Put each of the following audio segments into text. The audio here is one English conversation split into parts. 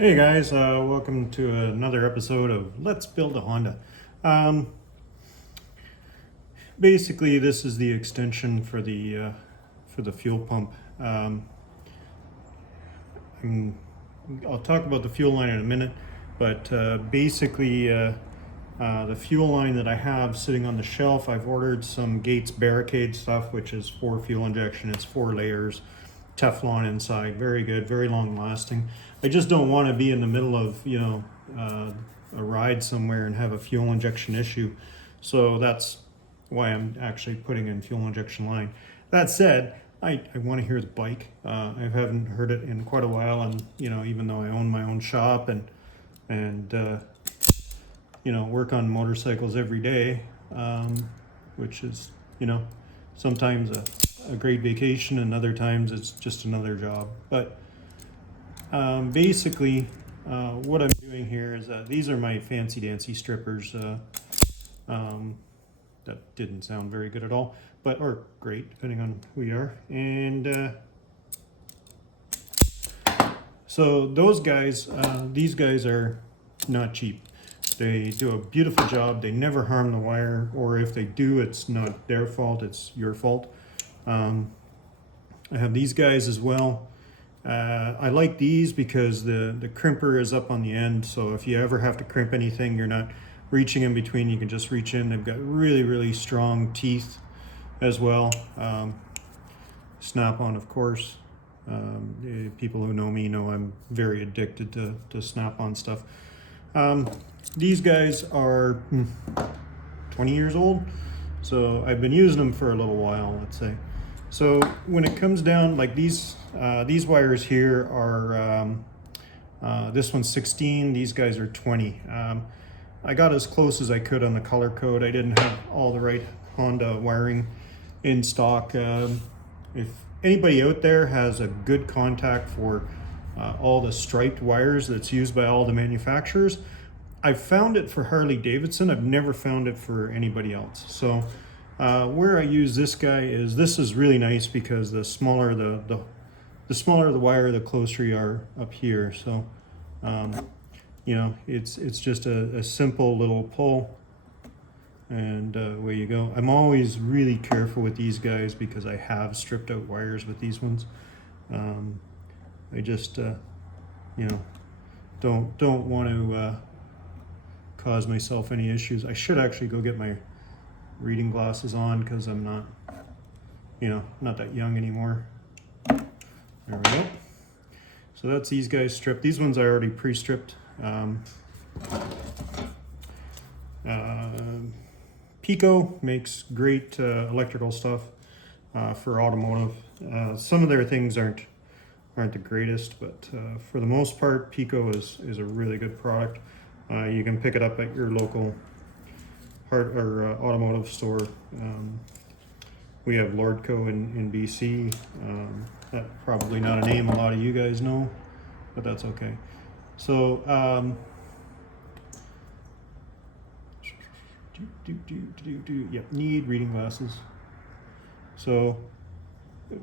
Hey guys, welcome to another episode of Let's Build a Honda. Um, Basically, this is the extension for the fuel pump. I'm- I'll talk about the fuel line in a minute, but the fuel line that I have sitting on the shelf, I've ordered some Gates Barricade stuff, which is for fuel injection. It's 4 layers, Teflon inside, very good, very long lasting. I just don't want to be in the middle of a ride somewhere and have a fuel injection issue. So that's why I'm actually putting in fuel injection line. That said, I want to hear the bike. I haven't heard it in quite a while, and even though I own my own shop and work on motorcycles every day, which is sometimes a great vacation, and other times it's just another job. But basically, what I'm doing here is these are my fancy dancy strippers. That didn't sound very good at all, or great, depending on who you are. And so those guys, these guys are not cheap. They do a beautiful job. They never harm the wire, or if they do, it's not their fault, it's your fault. I have these guys as well. I like these because the crimper is up on the end, so if you ever have to crimp anything, you're not reaching in between, you can just reach in. They've got really, really strong teeth as well. Snap-on, of course. People who know me know I'm very addicted to Snap-on stuff. These guys are 20 years old, so I've been using them for a little while, let's say. So when it comes down, like these wires here are, this one's 16, these guys are 20. I got as close as I could on the color code. I didn't have all the right Honda wiring in stock. If anybody out there has a good contact for all the striped wires that's used by all the manufacturers, I've found it for Harley Davidson. I've never found it for anybody else. So where I use this guy is, this is really nice because the smaller the smaller the wire, the closer you are up here. So it's just a simple little pull, and away you go. I'm always really careful with these guys because I have stripped out wires with these ones. I just don't want to cause myself any issues. I should actually go get my reading glasses on because I'm not that young anymore. There we go. So that's these guys stripped. These ones I already pre-stripped. Pico makes great electrical stuff for automotive. Some of their things aren't the greatest, but for the most part, Pico is a really good product. You can pick it up at your local automotive store. We have Lordco in BC. That's probably not a name a lot of you guys know, but that's okay. So need reading glasses. So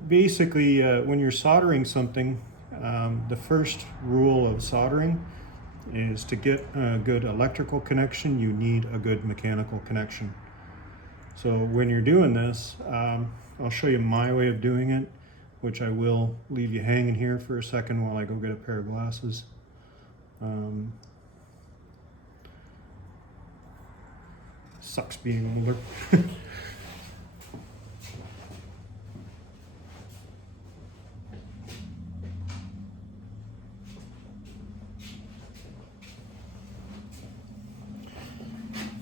basically, when you're soldering something, the first rule of soldering is to get a good electrical connection, you need a good mechanical connection. So when you're doing this, I'll show you my way of doing it, which I will leave you hanging here for a second while I go get a pair of glasses. Sucks being older.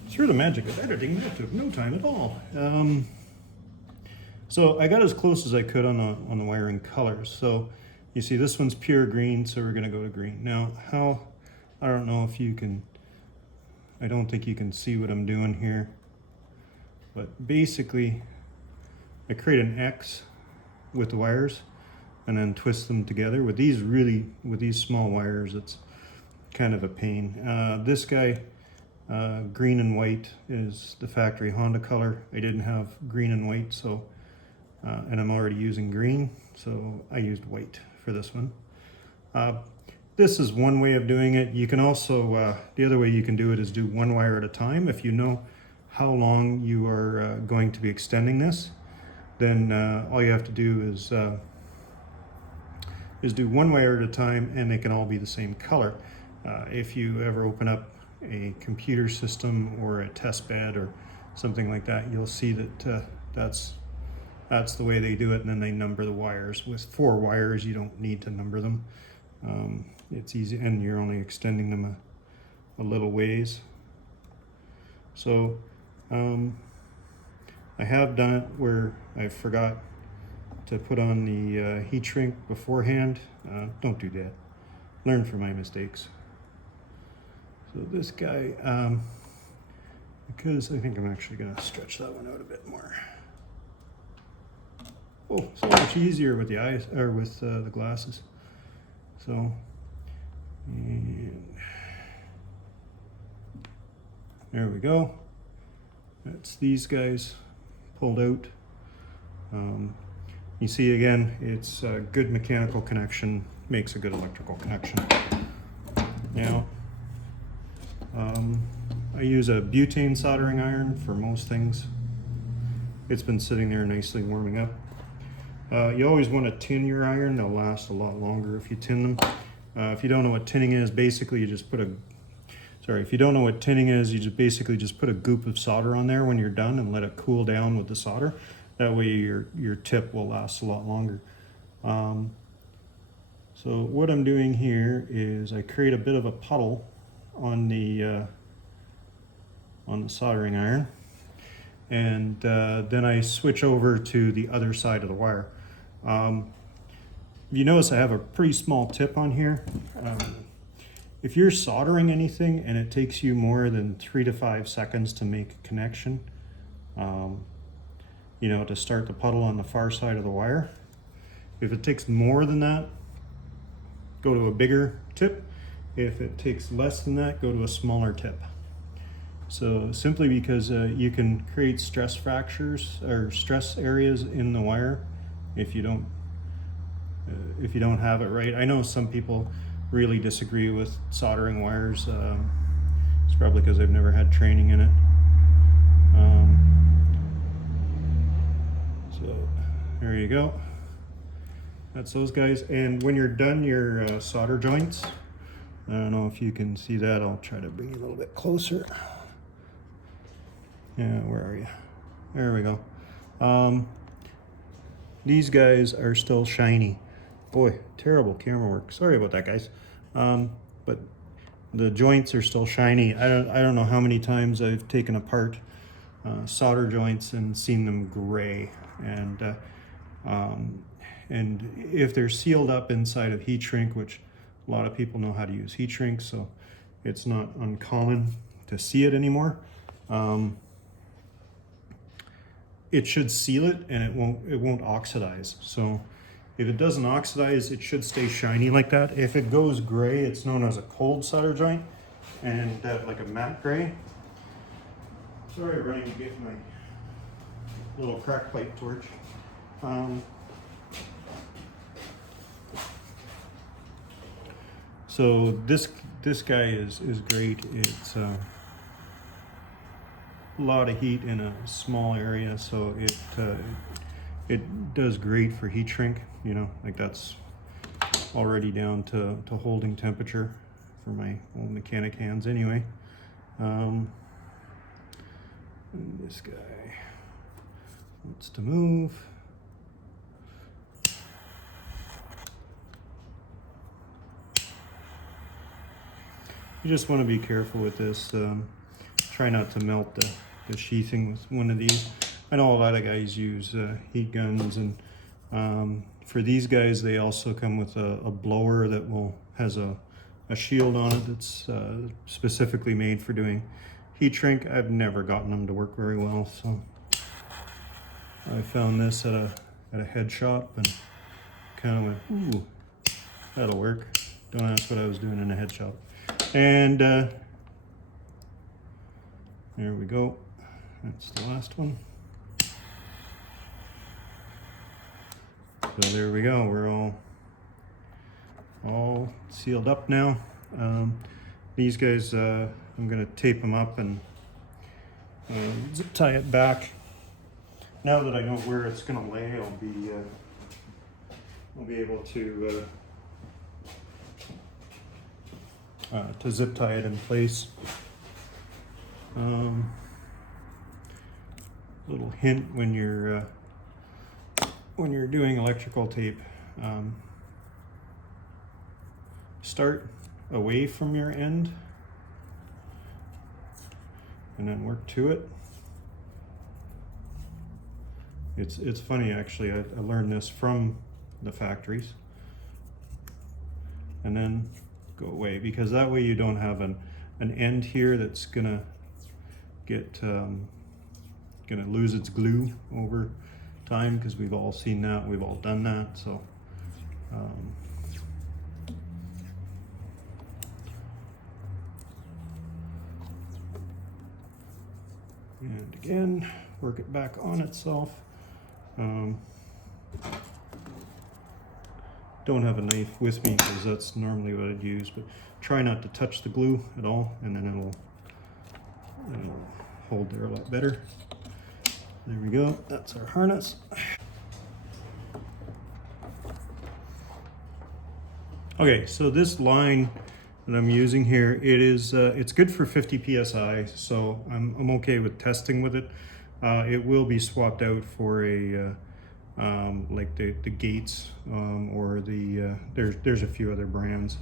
Through the magic of editing, that took no time at all. So I got as close as I could on the wiring colors. So you see this one's pure green, so we're gonna go to green. Now I don't know if you can, I don't think you can see what I'm doing here, but basically I create an X with the wires and then twist them together. With these small wires, it's kind of a pain. This guy, green and white, is the factory Honda color. I didn't have green and white, so and I'm already using green, so I used white for this one. this is one way of doing it. You can also, the other way you can do it is do one wire at a time. If you know how long you are going to be extending this, then all you have to do is do one wire at a time, and they can all be the same color. If you ever open up a computer system or a test bed or something like that, you'll see that that's the way they do it, and then they number the wires. With 4 wires, you don't need to number them. It's easy, and you're only extending them a little ways. So I have done it where I forgot to put on the heat shrink beforehand. Don't do that. Learn from my mistakes. So this guy, because I think I'm actually going to stretch that one out a bit more. Oh, so much easier with the eyes, or with the glasses. So, and there we go. That's these guys pulled out. You see again, it's a good mechanical connection makes a good electrical connection. Now, I use a butane soldering iron for most things. It's been sitting there nicely warming up. You always want to tin your iron. They'll last a lot longer if you tin them. If you don't know what tinning is, basically you just put a, if you don't know what tinning is, you just basically just put a goop of solder on there when you're done and let it cool down with the solder. That way your tip will last a lot longer. So what I'm doing here is I create a bit of a puddle on the soldering iron, and then I switch over to the other side of the wire. You notice I have a pretty small tip on here. If you're soldering anything and it takes you more than 3 to 5 seconds to make a connection, you know, to start the puddle on the far side of the wire, if it takes more than that, go to a bigger tip. If it takes less than that, go to a smaller tip. So simply because you can create stress fractures or stress areas in the wire if you don't have it right. I know some people really disagree with soldering wires. It's probably because they've never had training in it. So there you go. That's those guys. And when you're done your solder joints, I don't know if you can see that. I'll try to bring you a little bit closer. Yeah, where are you? There we go. These guys are still shiny. Boy, terrible camera work. Sorry about that, guys. But the joints are still shiny. I don't know how many times I've taken apart solder joints and seen them gray. And if they're sealed up inside of heat shrink, which a lot of people know how to use heat shrink, so it's not uncommon to see it anymore. It should seal it, and it won't oxidize. So if it doesn't oxidize, it should stay shiny like that. If it goes gray, it's known as a cold solder joint, and like a matte gray. Sorry, I'm running to get my little crack pipe torch. So this guy is great. It's a lot of heat in a small area, so it does great for heat shrink. You know, like that's already down to holding temperature for my old mechanic hands anyway. And this guy wants to move. You just want to be careful with this. Try not to melt the sheathing with one of these. I know a lot of guys use heat guns, and for these guys they also come with a blower that has a shield on it that's specifically made for doing heat shrink. I've never gotten them to work very well, so I found this at a head shop and kind of went, ooh, that'll work. Don't ask what I was doing in a head shop. And there we go. That's the last one. So there we go. We're all all sealed up now. These guys, I'm going to tape them up and zip tie it back. Now that I know where it's going to lay, I'll be able to zip tie it in place. Little hint when you're doing electrical tape, start away from your end and then work to it. It's funny actually, I learned this from the factories. And then go away, because that way you don't have an end here that's gonna get gonna lose its glue over time, because we've all seen that, we've all done that. So and again, work it back on itself. Don't have a knife with me because that's normally what I'd use, but try not to touch the glue at all, and then it'll hold there a lot better. There we go, that's our harness. Okay, so this line that I'm using here, it's good for 50 psi, so I'm okay with testing with it. It will be swapped out for a like the Gates, or the there's a few other brands.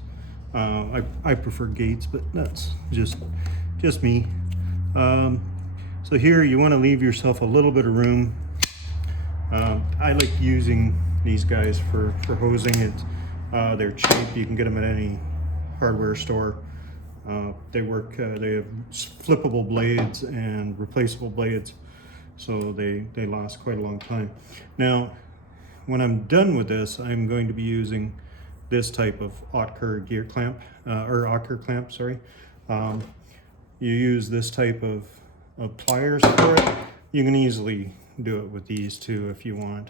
I prefer Gates, but that's just me. So here you want to leave yourself a little bit of room. I like using these guys for hosing it. They're cheap. You can get them at any hardware store. They work. They have flippable blades and replaceable blades, so they last quite a long time. Now, when I'm done with this, I'm going to be using this type of Oetker gear clamp, or Oetker clamp, sorry. You use this type of pliers for it. You can easily do it with these too if you want.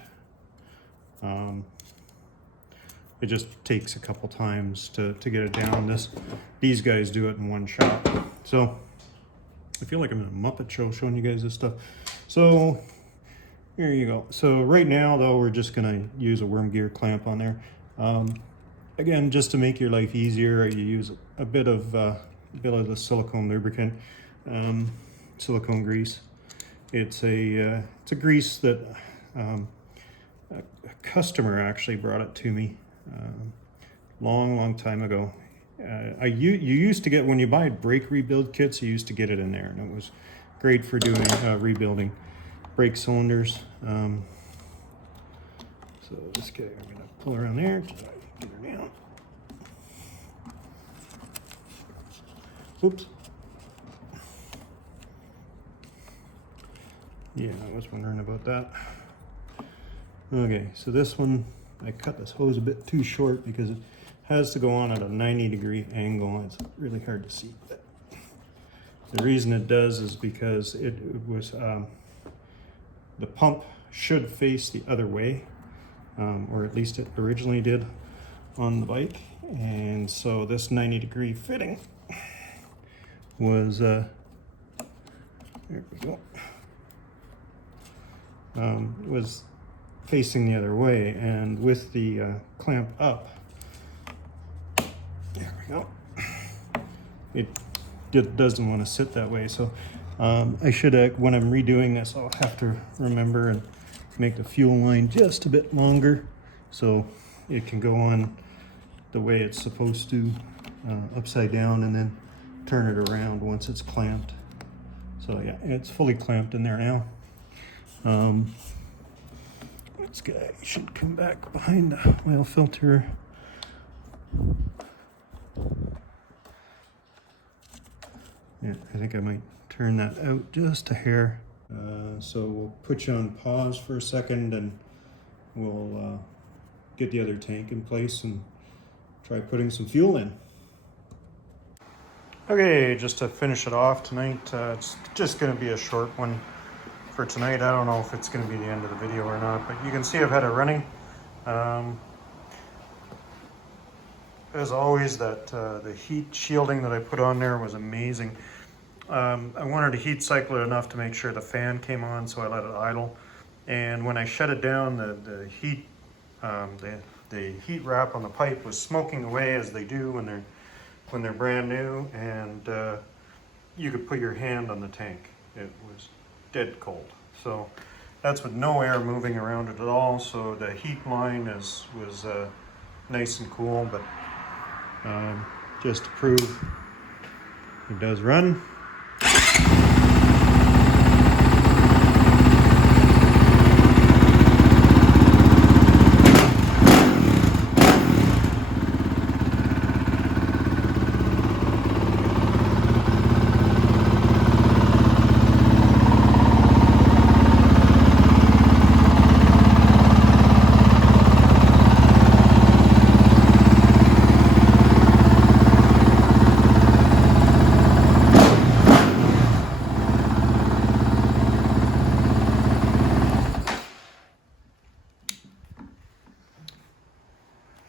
It just takes a couple times to get it down. These guys do it in one shot. So I feel like I'm in a Muppet show showing you guys this stuff. So here you go. So right now though, we're just gonna use a worm gear clamp on there. Again, just to make your life easier, you use a bit of the silicone lubricant, silicone grease. It's a grease that a customer actually brought it to me long time ago. You used to get, when you buy brake rebuild kits, you used to get it in there, and it was great for doing rebuilding brake cylinders. So this guy, I'm gonna pull around there, just get her down. Oops. Yeah, I was wondering about that. Okay, so this one, I cut this hose a bit too short because it has to go on at a 90-degree angle. It's really hard to see. But the reason it does is because it was, the pump should face the other way, or at least it originally did on the bike. And so this 90-degree fitting was, there we go, was facing the other way, and with the clamp up, there we go, it doesn't want to sit that way. So I should, when I'm redoing this, I'll have to remember and make the fuel line just a bit longer so it can go on the way it's supposed to, upside down, and then turn it around once it's clamped. So yeah, it's fully clamped in there now. This guy should come back behind the oil filter. Yeah, I think I might turn that out just a hair. So we'll put you on pause for a second, and we'll get the other tank in place and try putting some fuel in. Okay, just to finish it off tonight, it's just going to be a short one for tonight. I don't know if it's going to be the end of the video or not, but you can see I've had it running. as always, that the heat shielding that I put on there was amazing. I wanted to heat cycle it enough to make sure the fan came on, so I let it idle. And when I shut it down, the heat wrap on the pipe was smoking away, as they do when they're brand new, and you could put your hand on the tank. It was dead cold. So that's with no air moving around it at all. So the heat line was nice and cool, but just to prove it does run.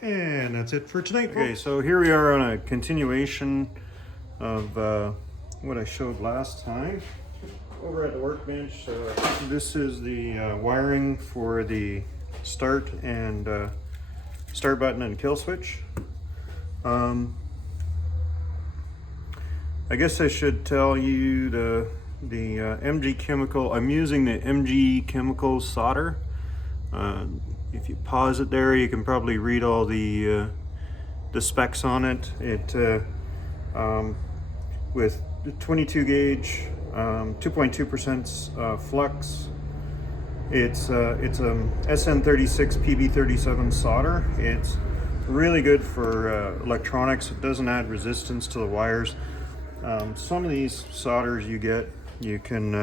And that's it for tonight. Okay, so here we are on a continuation of what I showed last time over at the workbench. This is the wiring for the start button and kill switch. I guess I should tell you the MG Chemical. I'm using the MG Chemical solder. If you pause it there, you can probably read all the specs on it. With 22 gauge, 2.2% flux. It's a SN36 PB37 solder. It's really good for electronics. It doesn't add resistance to the wires. Some of these solders you get, you can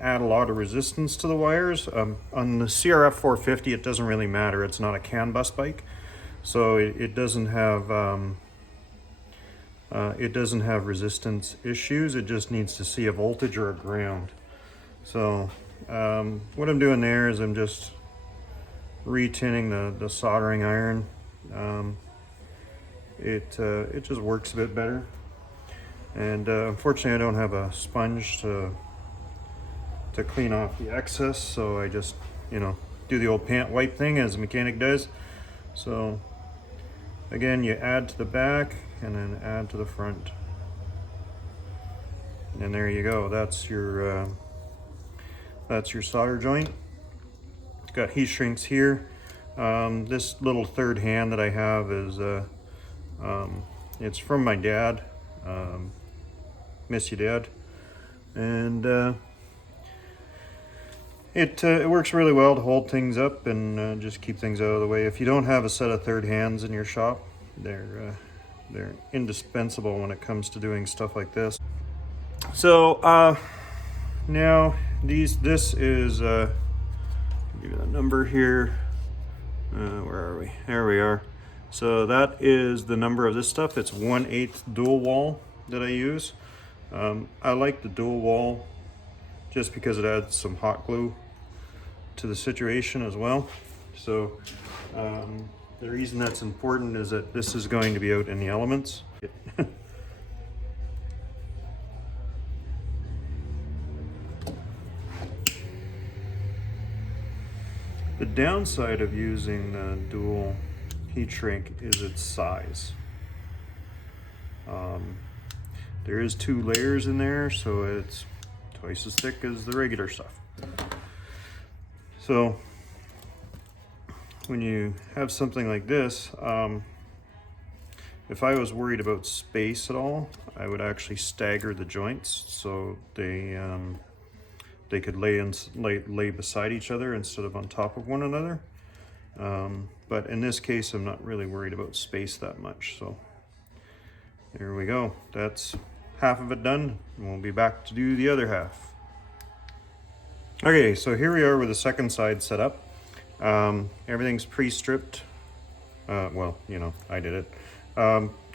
add a lot of resistance to the wires. On the CRF450, it doesn't really matter. It's not a CAN bus bike, so it doesn't have resistance issues. It just needs to see a voltage or a ground. So what I'm doing there is I'm just retinning the soldering iron. It just works a bit better. And unfortunately, I don't have a sponge to clean off the excess, so I just, do the old pant wipe thing as a mechanic does. So again, you add to the back and then add to the front, and there you go. That's your solder joint. It's got heat shrinks here. This little third hand that I have is it's from my dad. Miss you, Dad. And it works really well to hold things up and just keep things out of the way. If you don't have a set of third hands in your shop, they're indispensable when it comes to doing stuff like this. So now this is I'll give you the number here. Where are we? There we are. So that is the number of this stuff. It's 1/8 dual wall that I use. I like the dual wall just because it adds some hot glue to the situation as well. So the reason that's important is that this is going to be out in the elements. The downside of using the dual heat shrink is its size. There is 2 layers in there, so it's twice as thick as the regular stuff. So when you have something like this, if I was worried about space at all, I would actually stagger the joints so they could lay beside each other instead of on top of one another. But in this case, I'm not really worried about space that much. So there we go. That's half of it done. We'll be back to do the other half. Okay, so here we are with the second side set up. Everything's pre-stripped. Well, I did it.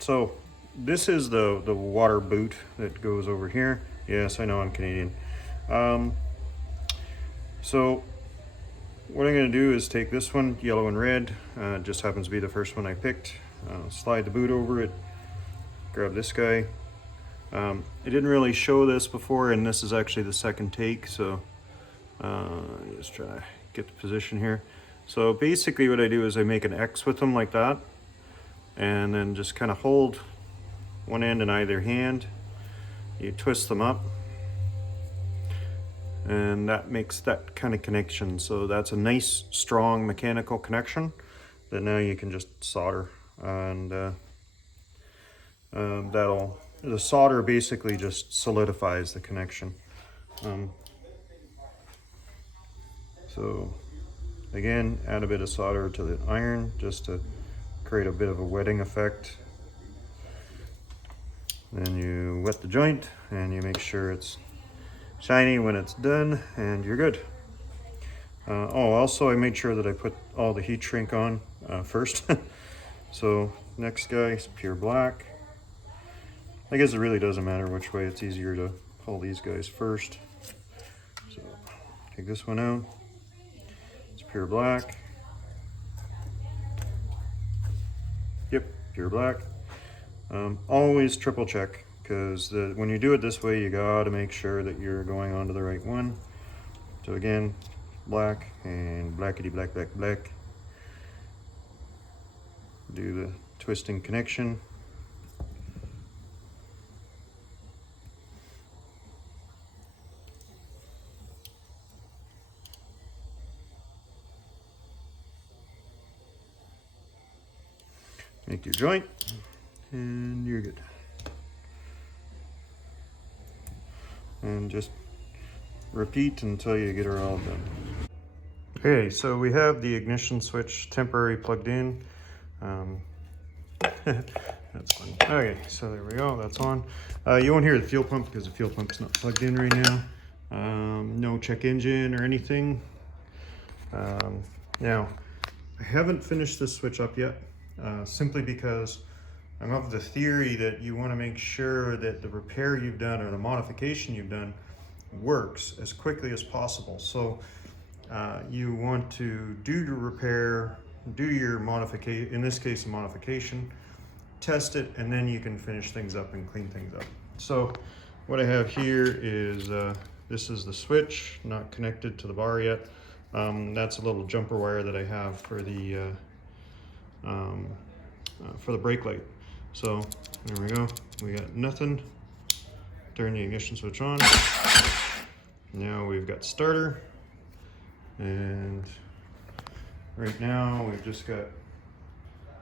So this is the water boot that goes over here. Yes, I know I'm Canadian. So what I'm going to do is take this one, yellow and red, just happens to be the first one I picked, slide the boot over it, grab this guy. I didn't really show this before, and this is actually the second take, so just try to get the position here. So basically what I do is I make an X with them like that, and then just kind of hold one end in either hand. You twist them up, and that makes that kind of connection. So that's a nice strong mechanical connection that now you can just solder, and the solder basically just solidifies the connection. So again, add a bit of solder to the iron just to create a bit of a wetting effect. Then you wet the joint and you make sure it's shiny when it's done, and you're good. Also I made sure that I put all the heat shrink on first. So next guy is pure black. I guess it really doesn't matter which way, it's easier to pull these guys first. So take this one out. It's pure black. Yep, pure black. Always triple check, because when you do it this way, you gotta make sure that you're going onto the right one. So again, black and blackety black, black, black. Do the twisting connection. Make your joint, and you're good. And just repeat until you get her all done. Okay, so we have the ignition switch temporary plugged in. That's fun. Okay, so there we go, that's on. You won't hear the fuel pump because the fuel pump's not plugged in right now. No check engine or anything. Now, I haven't finished this switch up yet, simply because I'm of the theory that you want to make sure that the repair you've done or the modification you've done works as quickly as possible. So you want to do your repair, do your modification, in this case a modification, test it, and then you can finish things up and clean things up. So what I have here is this is the switch, not connected to the bar yet. That's a little jumper wire that I have for the brake light. So there we go, we got nothing. Turn the ignition switch on. Now we've got starter, and right now we've just got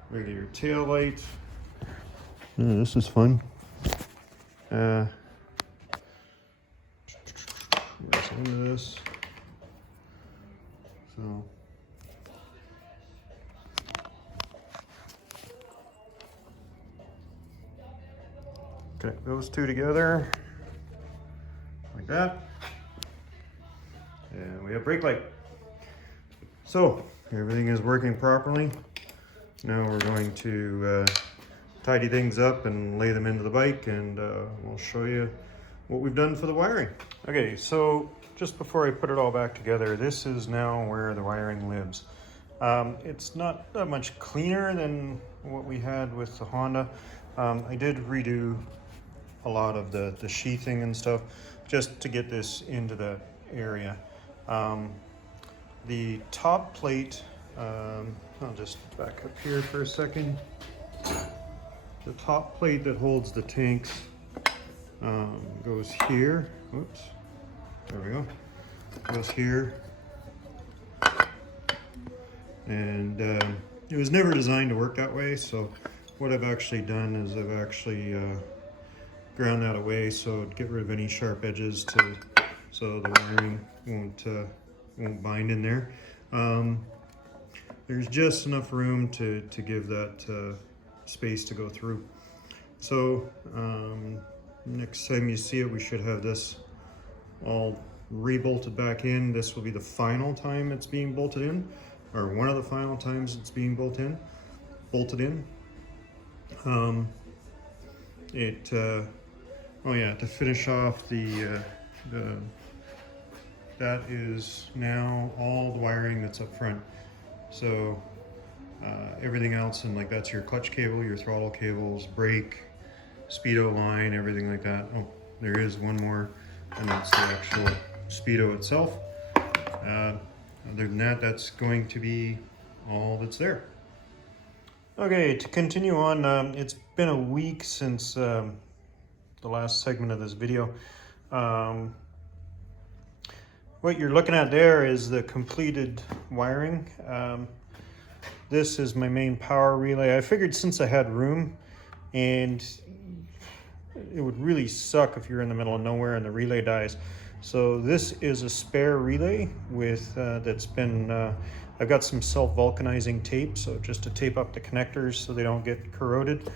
regular tail light. This is fun. There's some of this. So connect those two together like that, and we have brake light. So everything is working properly. Now we're going to tidy things up and lay them into the bike, and we'll show you what we've done for the wiring. Okay, so just before I put it all back together, this is now where the wiring lives. It's not that much cleaner than what we had with the Honda. I did redo a lot of the sheathing and stuff just to get this into the area. The top plate, I'll just back up here for a second. The top plate that holds the tanks goes here. Oops, there we go. Goes here. And it was never designed to work that way, so what I've actually done is I've actually ground that away, so get rid of any sharp edges so the wiring won't bind in there. There's just enough room to give that space to go through. So next time you see it, we should have this all re-bolted back in. This will be the final time it's being bolted in, or one of the final times it's being bolted in. Oh yeah, to finish off the that is now all the wiring that's up front. So everything else, and like that's your clutch cable, your throttle cables, brake, speedo line, everything like that. Oh, there is one more, and that's the actual speedo itself. Other than that, that's going to be all that's there. Okay, to continue on, it's been a week since the last segment of this video. What you're looking at there is the completed wiring. This is my main power relay. I figured since I had room, and it would really suck if you're in the middle of nowhere and the relay dies. So this is a spare relay with that's been, I've got some self-vulcanizing tape, so just to tape up the connectors so they don't get corroded.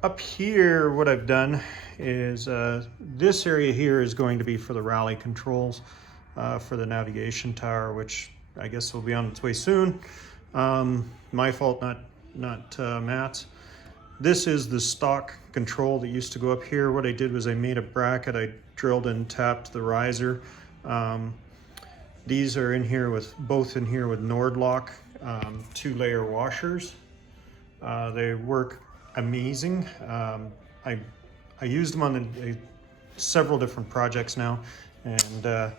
Up here, what I've done is this area here is going to be for the rally controls for the navigation tower, which I guess will be on its way soon. My fault, not Matt's. This is the stock control that used to go up here. What I did was I made a bracket. I drilled and tapped the riser. These are in here with Nordlock 2-layer washers. They work amazing. I used them on several different projects now, and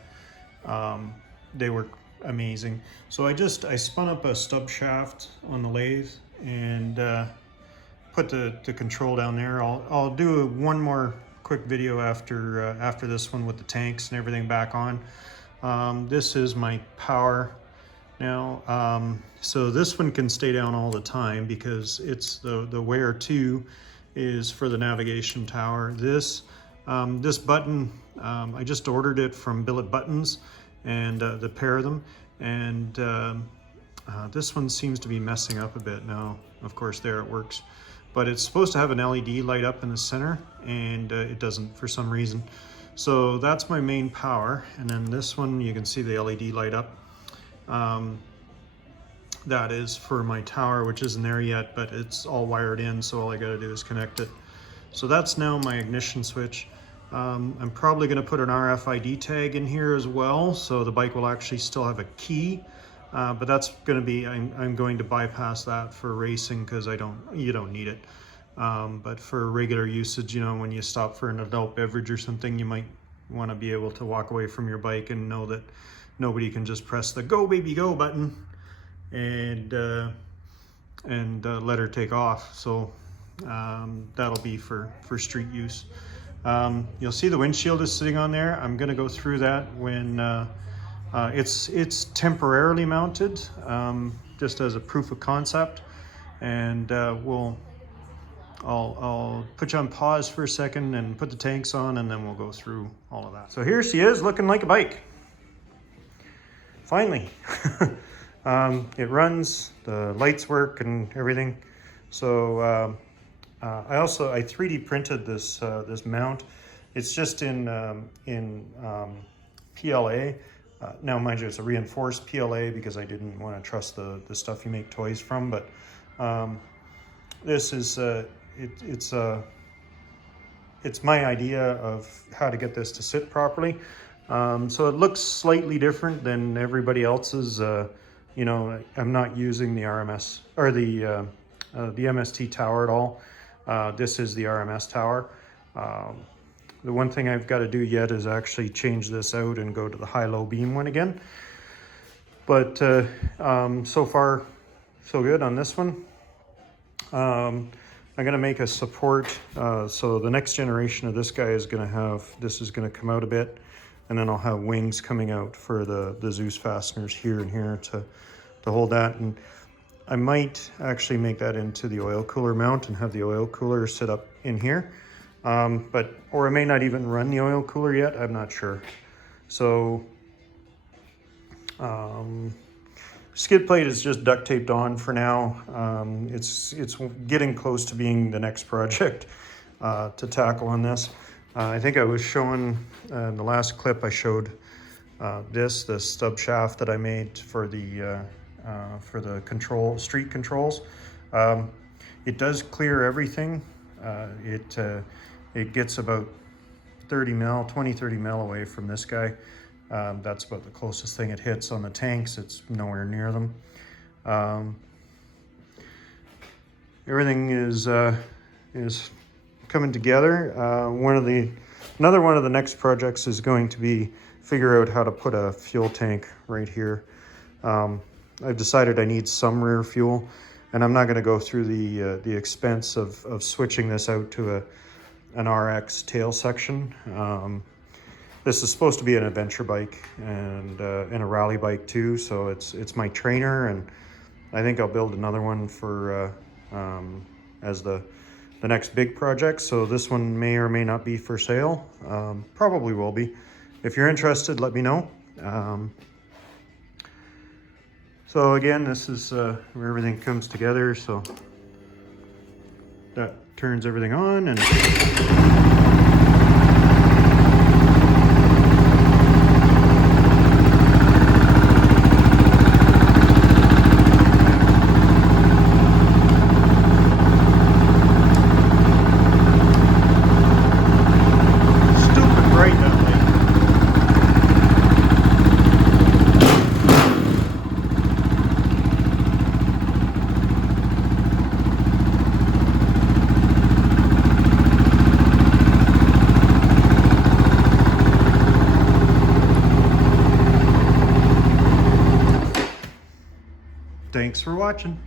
they work amazing. So I spun up a stub shaft on the lathe and put the control down there. I'll do one more quick video after this one with the tanks and everything back on. This is my power now. So this one can stay down all the time because it's the Wear 2 is for the navigation tower. This button, I just ordered it from Billet Buttons, and the pair of them, and this one seems to be messing up a bit now. Of course, there it works, but it's supposed to have an LED light up in the center, and it doesn't for some reason. So that's my main power, and then this one, you can see the LED light up. That is for my tower, which isn't there yet, but it's all wired in, so all I gotta do is connect it. So that's now my ignition switch. I'm probably gonna put an RFID tag in here as well, so the bike will actually still have a key, but that's gonna be, I'm going to bypass that for racing because you don't need it. But for regular usage, you know, when you stop for an adult beverage or something, you might wanna be able to walk away from your bike and know that nobody can just press the "Go baby go" button and let her take off. So that'll be for street use. You'll see the windshield is sitting on there. I'm going to go through that when it's temporarily mounted, just as a proof of concept, and I'll put you on pause for a second and put the tanks on, and then we'll go through all of that. So here she is, looking like a bike. Finally. It runs, the lights work and everything. So I 3D printed this mount. It's just in PLA. Now, mind you, it's a reinforced PLA because I didn't want to trust the stuff you make toys from. But this is it's my idea of how to get this to sit properly. So it looks slightly different than everybody else's. You know, I'm not using the RMS or the MST tower at all. This is the RMS tower. The one thing I've got to do yet is actually change this out and go to the high-low beam one again. But so far, so good on this one. I'm going to make a support. So the next generation of this guy is going to have, this is going to come out a bit, and then I'll have wings coming out for the Zeus fasteners here and here to hold that. And I might actually make that into the oil cooler mount and have the oil cooler sit up in here. Or I may not even run the oil cooler yet, I'm not sure. So skid plate is just duct taped on for now. It's getting close to being the next project to tackle on this. I think I was showing in the last clip, I showed the stub shaft that I made for the street controls. It does clear everything. It gets about 30 mil, 20, 30 mil away from this guy. That's about the closest thing it hits on the tanks. It's nowhere near them. Everything is coming together. Another one of the next projects is going to be figure out how to put a fuel tank right here. I've decided I need some rear fuel, and I'm not going to go through the expense of switching this out to an RX tail section. This is supposed to be an adventure bike and a rally bike too, so it's my trainer, and I think I'll build another one for as the next big project. So this one may or may not be for sale. Probably will be. If you're interested, let me know. So again, this is where everything comes together. So that turns everything on, and thanks for watching.